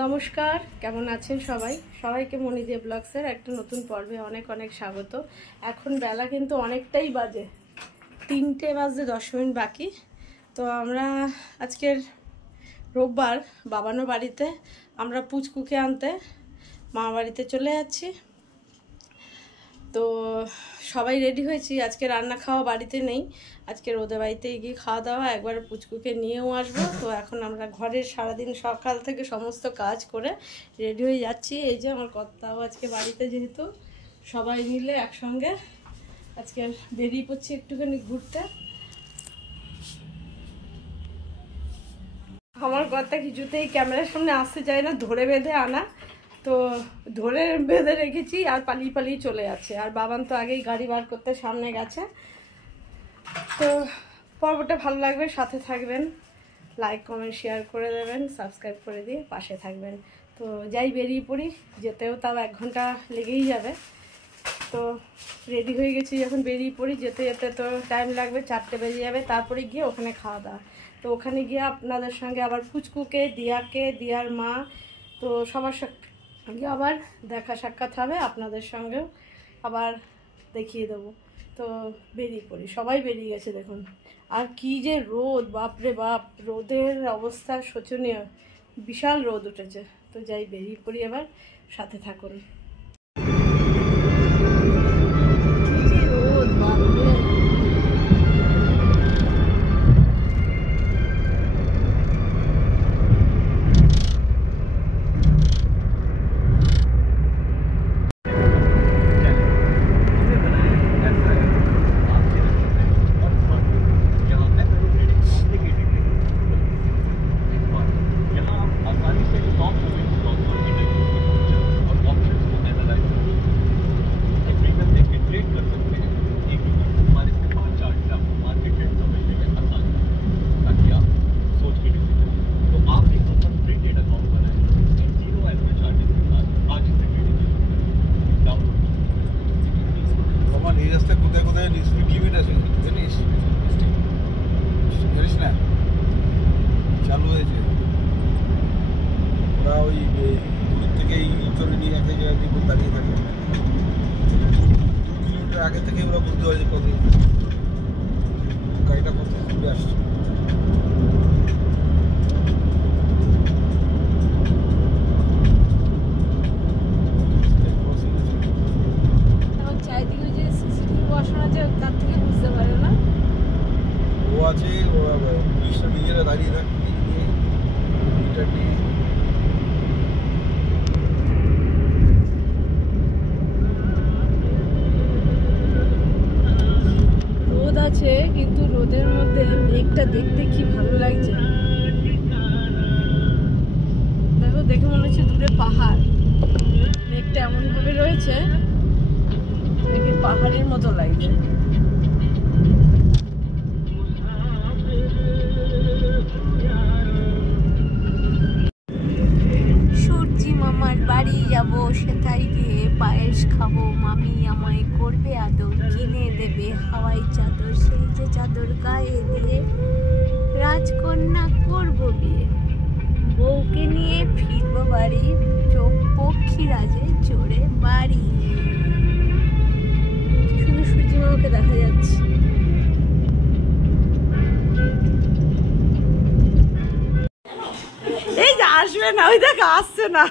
নমস্কার, কেমন আছেন সবাই? সবাইকে মনিদিয়া ব্লগসের একটা নতুন পর্বে অনেক অনেক স্বাগত। এখন বেলা কিন্তু অনেকটাই বাজে, 3টে বাজে 10 মিনিট বাকি। তো আমরা আজকের রোববার বাবানো বাড়িতে আমরা পুচকুকে আনতে মা বাড়িতে চলে যাচ্ছি। তো সবাই রেডি হয়েছি, আজকে রান্না খাওয়া বাড়িতে নেই, আজকে ওদের বাড়িতে গিয়ে খাওয়া দাওয়া, একবার পুচকুকে নিয়েও আসবো। তো এখন আমরা ঘরের সারাদিন সকাল থেকে সমস্ত কাজ করে রেডি হয়ে যাচ্ছি। এই যে আমার কর্তাও আজকে বাড়িতে, যেহেতু সবাই মিলে একসঙ্গে আজকে বেরিয়ে পড়ছি একটুখানি ঘুরতে। আমার কর্তা কিছুতেই ক্যামেরার সামনে আসতে চায় না, ধরে বেঁধে আনা, তো ধরে বেঁধে রেখেছি আর পালিয়ে পালিয়ে চলে যাচ্ছে। আর বাবান তো আগেই গাড়ি বার করতে সামনে গেছে। তো পর্বটা ভালো লাগবে, সাথে থাকবেন, লাইক কমেন্ট শেয়ার করে দেবেন, সাবস্ক্রাইব করে দিয়ে পাশে থাকবেন। তো যাই, বেরিয়ে পড়ি, যেতেও তাও 1 ঘন্টা লেগেই যাবে। তো রেডি হয়ে গেছি, যখন বেরিয়ে পড়ি, যেতে যেতে তো টাইম লাগবে, 4টে বেজে যাবে। তারপরে গিয়ে ওখানে খাওয়া দাওয়া। তো ওখানে গিয়ে আপনাদের সঙ্গে আবার পুচকুকে, দিয়ার মা, তো সবার সঙ্গে আবার দেখা সাক্ষাৎ হবে, আপনাদের সঙ্গেও আবার দেখিয়ে দেবো। তো বেরিয়ে পড়ি, সবাই বেরিয়ে গেছে দেখুন। আর কি যে রোদ, বাপরে বাপ, রোদের অবস্থা শোচনীয়, বিশাল রোদ উঠেছে। তো যাই, বেরিয়ে পড়ি, এবার সাথে থাকুন। আগে থেকে ওরা বুঝতে পারছে কত গাড়িটা কত ঘুরে আসছে। চারিদিকে যে সিসিটিভি বসানো আছে, তার থেকে বুঝতে পারে না ও আছে, ওরা পুলিশরা নিজেরা দাঁড়িয়ে থাকে মিটার নিয়ে। আছে, কিন্তু রোদের মধ্যে মেঘটা দেখতে কি ভালো লাগছে। দেখো, দেখে মনে হচ্ছে দূরে পাহাড়, মেঘটা এমন ভাবে রয়েছে, দেখে পাহাড়ের মতো লাগছে। সূর্যি মামার বাড়ি যাবো, সেটাই গিয়ে পায়েস খাবো, মামি আমায় করবে আদর, কিনে দেবে হাওয়াই চাদর, সেই যে চাদর গায়ে দিয়ে রাজকন্যা করবো বিয়ে, বউকে নিয়ে ফিরবো বাড়ি, চোখ পক্ষী রাজে চড়ে বাড়ি। শুধু সূর্যি মামাকে দেখা যাচ্ছে। এই যে আসবে না, ওই দেখ আসছে না।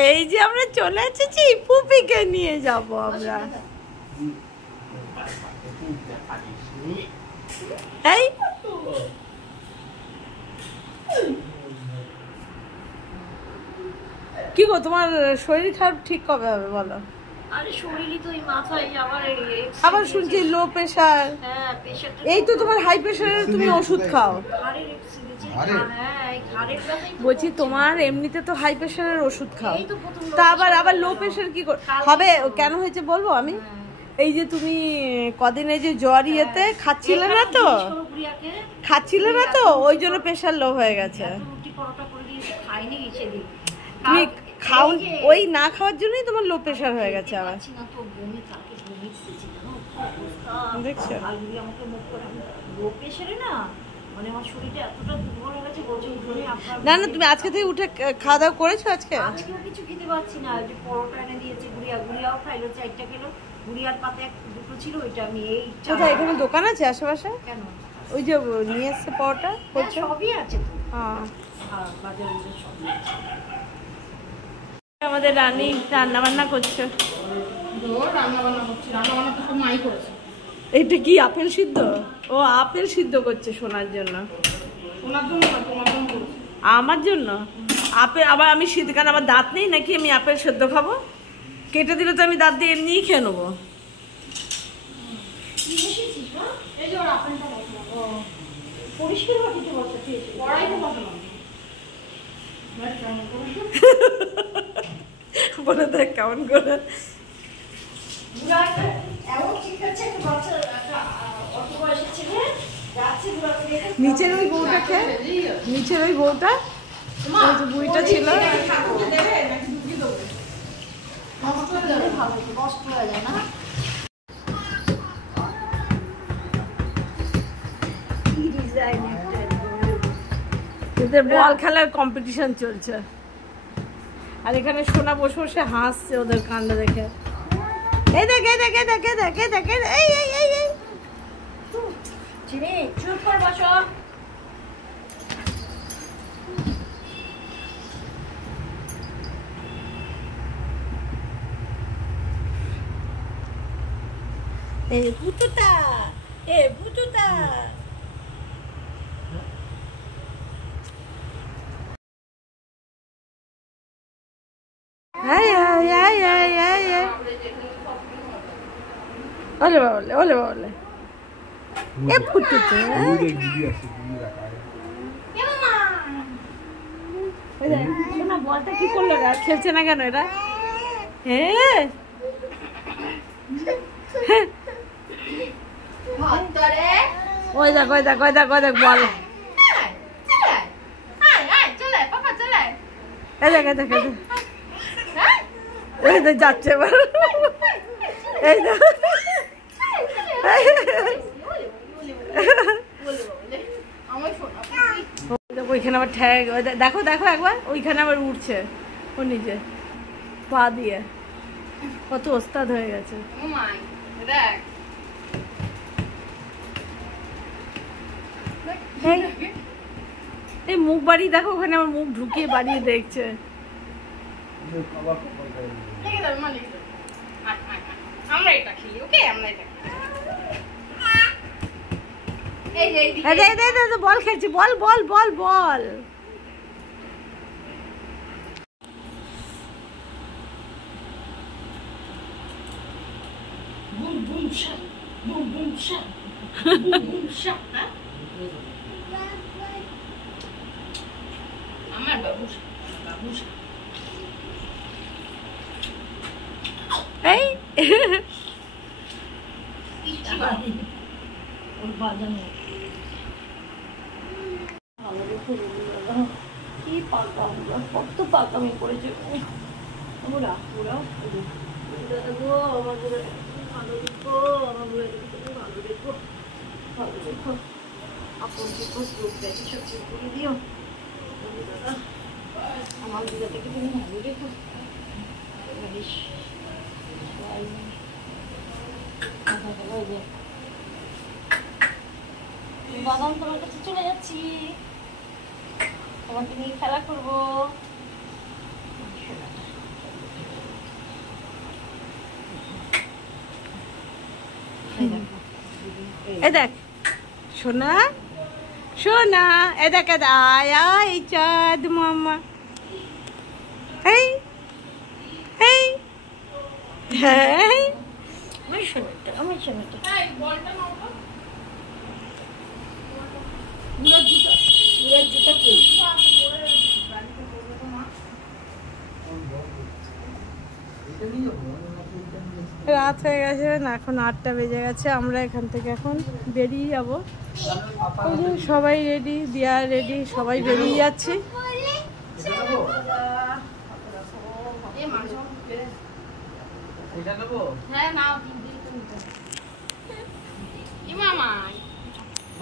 এই যে আমরা চলে এসেছি, পুপিকে নিয়ে যাব আমরা। এই কি গো, তোমার শরীর খারাপ ঠিক কবে হবে বলো? আরে শরীরই তো এই মাথায় আবার শুনছি লো প্রেসার। হ্যাঁ, প্রেসারটা এই তো তোমার হাই প্রেসারের তুমি ওষুধ খাও। বলছি তোমার এমনিতে তো হাই প্রেসারের ওষুধ খাও, তা আবার লো প্রেসার কি হবে? কেন হয়েছে বলবো আমি? এই যে তুমি কদিন এই যে জ্বর ইয়েতে খাচ্ছিলে না তো, ওই জন্য প্রেসার লো হয়ে গেছে। তুমি খাও, ওই না খাওয়ার জন্যই তোমার লো প্রেসার হয়ে গেছে আবার। দেখছো, লো প্রেসারে না মানে আমার শরীরটা এতটা দুর্বল হয়ে গেছে, বলছে উঠোনে আপনার না না, তুমি আজকে থেকে উঠে খাওয়া দাওয়া করেছো আজকে? আজকেও কিছু খেতে পারছি না। ওই যে পরোটা এনে দিয়েছে, গুড়িয়াও খাইলো 4টা খেলো। গুড়িয়ার পাতে দুটো ছিল, ওইটা আমি এই কোথায় এখানে দোকান আছে আশেপাশে? কেন ওই যে নিয়ে এসছে পাওয়াটা বলছো? সবই আছে তো। হ্যাঁ, বাজারে সবই আছে। আমাদের রানী রান্না বান্না করছে। এটা কি আপেল সিদ্ধ? ও আপেল সিদ্ধ করছে সোনার জন্য। আমার জন্য আপেল? আবার আমি সিদ্ধ, কারণ আমার দাঁত নেই নাকি আমি আপেল সিদ্ধ খাবো? কেটে দিলে তো আমি দাঁত দিয়ে এমনিই খেয়ে নেবো। বলে দেখ কেমন করে নিচের ওই বউটাকে, নিচের ওই বউটা, ওই যে বুড়িটা ছিল, এদের বল খেলার কম্পিটিশন চলছে। আর এখানে সোনা বসে বসে হাসছে ওদের কাণ্ড দেখে। এই দেখ, এই দেখ, এই দেখ, এই দেখ, এই দেখ, এই এই এই এই চিনি চুপ কর বসো। এই পুতুটা, এ পুতুটা। ওলে বাবলে, ওলে বাবলে, এ পুতুটা। সোনা বলটা কি করলো? খেলছে না কেন এরা? হ্যাঁ, ওই দেখ, ওই দেখ, ওই দেখ, ওই দেখ বল। এই দেখ, এই দেখ, এই দেখ, এই দেখ যাচ্ছে এবার। এই দেখ, ওইখানে আবার ঠ্যাং, দেখো দেখো একবার, ওইখানে আবার উঠছে ও নিজে পা দিয়ে। কত ওস্তাদ হয়ে গেছে। এই মুখ বাড়িয়ে দেখো, ওখানে আমার মুখ ঢুকিয়ে বাড়িয়ে দেখছে। বল খেলছি, বল বল বল বল। আমার বাবুস বাবুস এই ওর বাজানো কি পাকা, কত পাকামি করেছে ওরা ওরা। ভালো দেখো, আমার ভালো দেখো, ভালো দেখো, আপন দেখো, চোখ দেখে সব চোখ করে দিও দাদা। আমার দিদাটাকে তুমি ভালো দেখো। বাদাম তোমার কাছে চলে যাচ্ছি, তোমাকে নিয়ে খেলা করবো। এ দেখ সোনা, সোনা, এ দেখ, আয়া এই চাঁদ মামা। এই এই হ্যাঁ, আমার সোনাটা, আমার সোনাটা। রাত হয়ে গেছে না, এখন 8টা বেজে গেছে। আমরা এখান থেকে এখন বেরিয়ে যাব। সবাই রেডি, দিয়া রেডি, সবাই বেরিয়ে যাচ্ছি।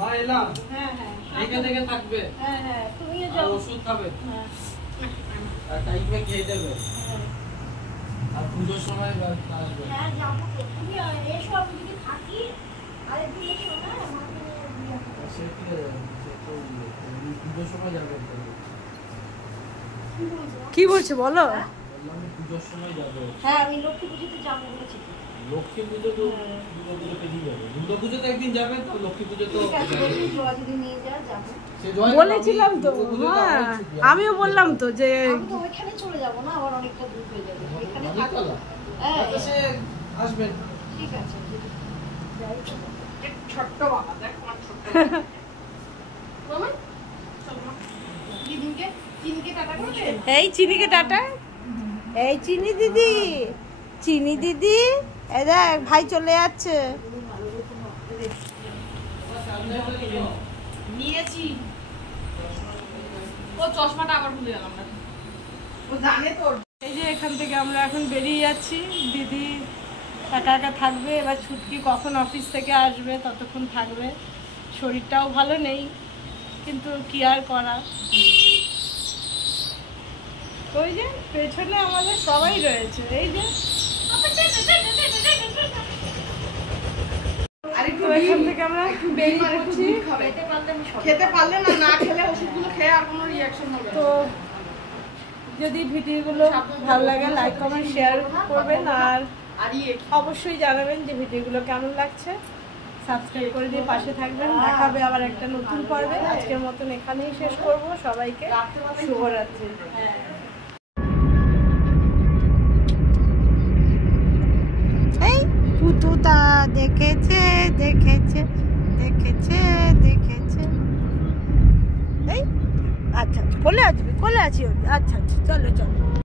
মা এলাম। হ্যাঁ হ্যাঁ দেখে দেখে থাকবে। হ্যাঁ হ্যাঁ তুমিও আর যাও। ওষুধ খাবে। হ্যাঁ আর টাইমে খেয়ে দেবে। আর পুজোর সময় আসবে। হ্যাঁ যাবো তো। তুমি এসো, আমি যদি থাকি আরেকদিন এসো না আমাকে দিয়ে আসো। সে কি সে তো পুজোর সময় যাবে। কি বলছে বলো? বললাম পুজোর সময় যাবে। হ্যাঁ আমি লক্ষ্মী পুজোতে যাবো বলেছি। লক্ষ্মী পুজো তো দুর্গা পুজো পেরিয়ে যাবে। দুর্গা পুজো তো একদিন যাবে, তো লক্ষ্মী পুজো তো ঠিক আছে, বলছি জয়া যদি নিয়ে যাও যাবো। বলেছিলাম তো, হ্যাঁ আমিও বললাম তো যে আমি তো ওইখানে চলে যাবো না, আবার অনেকটা দূর হয়ে যাবে। ওইখানে থাকবো। হ্যাঁ আচ্ছা সে আসবেন। ঠিক আছে। যাই তো। ছোট্ট বাবা দেখ আমার ছোট্ট মামা দিদিকে টাটা করবে। এই চিনিকে টাটা। এই চিনি দিদি, চিনি দিদি, এই দেখ ভাই চলে যাচ্ছে। নিয়েছি। ও চশমাটা আবার ভুলে গেলাম না। ও জানে তো। এই যে এখান থেকে আমরা এখন বেরিয়ে যাচ্ছি। দিদি একা একা থাকবে, এবার ছুটকি কখন অফিস থেকে আসবে ততক্ষণ থাকবে। শরীরটাও ভালো নেই, কিন্তু কি আর করা। ওই যে পেছনে আমাদের সবাই রয়েছে, এই যে আরেকটু এখান থেকে আমরা বেরিয়ে পড়ছি। খেতে পারলে আমি খেতে পারলে না খেলে ওষুধগুলো খেয়ে আর কোনো রিঅ্যাকশন হবে না। তো যদি ভিডিওগুলো ভালো লাগে লাইক কমেন্ট শেয়ার করবেন, আর অবশ্যই জানাবেন যে ভিডিওগুলো কেমন লাগছে। সাবস্ক্রাইব করে দিয়ে পাশে থাকবেন। দেখা হবে আবার একটা নতুন পর্বে। আজকের মতন এখানেই শেষ করব। সবাইকে শুভরাত্রি। এই পুতুটা দেখেছে দেখেছে দেখেছে দেখেছে। এই আচ্ছা আচ্ছা কোলে আছি, কোলে আছি। আচ্ছা আচ্ছা চলো চলো।